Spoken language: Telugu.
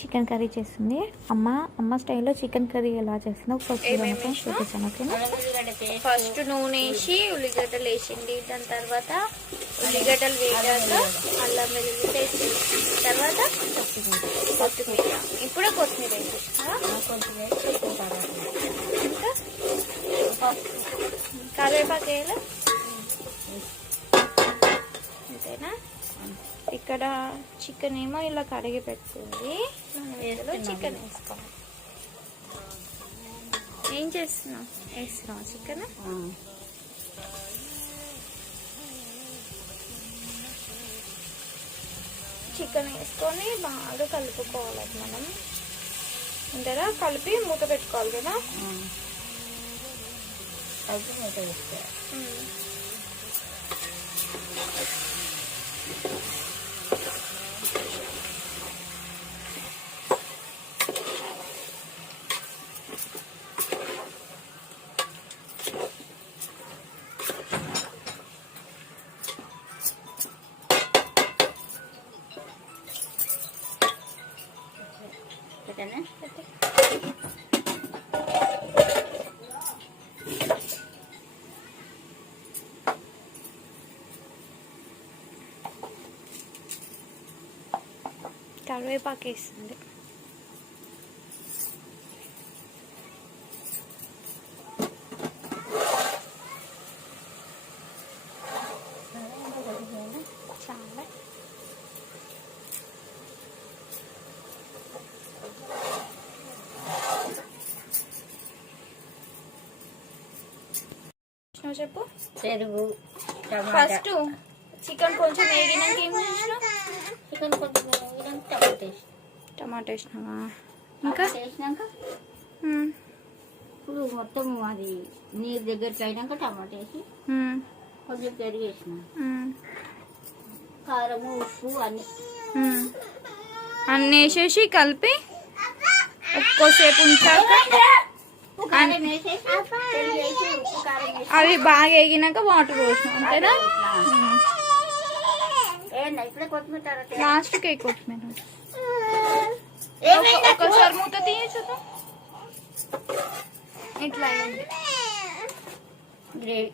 చికెన్ కర్రీ చేస్తుంది అమ్మ స్టైల్లో చికెన్ కర్రీ ఎలా చేస్తుందో ఒకసారి చూపించాను. ఓకేనా? ఫస్ట్ నూనె వేసి ఉల్లిగడ్డలు వేసింది. దాని తర్వాత ఉల్లిగడ్డలు వేగాక అల్లం వెల్లుల్లి పేస్ట్ వేసింది. తర్వాత కొత్తిమీర, ఇప్పుడే కొత్తిమీర వేసేసిన. ఇంకా కరివేపాకు వేయాలి. అంతేనా? ఇక్కడ చికెన్ ఏమో ఇలా కడిగి పెట్టుకుంది. చికెన్ వేసుకోవాలి. ఏం చేస్తున్నావు? వేస్తున్నావు చికెన్. చికెన్ వేసుకొని బాగా కలుపుకోవాలి మనం. అంతేనా? కలిపి మూత పెట్టుకోవాలి కదా. మూత పెట్టుకోవాలి. కరివేపాకు వేస్తుంది. చాలా చెప్పు. పెరుగు, ఫస్ట్ చికెన్ కొంచెం వేగినాక ఏం చేసినావు? చికెన్ కొంచెం వేగినాక టమాటా వేసినావా? ఇంకా వేసినాక ఇప్పుడు మొత్తం అది నీరు దగ్గరికి అయినాక టమాటా వేసి కొంచెం పెరుగు వేసిన, కారము, ఉప్పు అన్నీ వేసేసి కలిపి ఒక్కోసేపు ఉంచాక అవి బాగా వేగినాక వాటర్ పోసినాం. అంతేనా? లాస్ట్కి కొత్తిమీర. ఒకసారి మూత తీయచ్చు. ఇట్లా అయింది గ్రేవీ.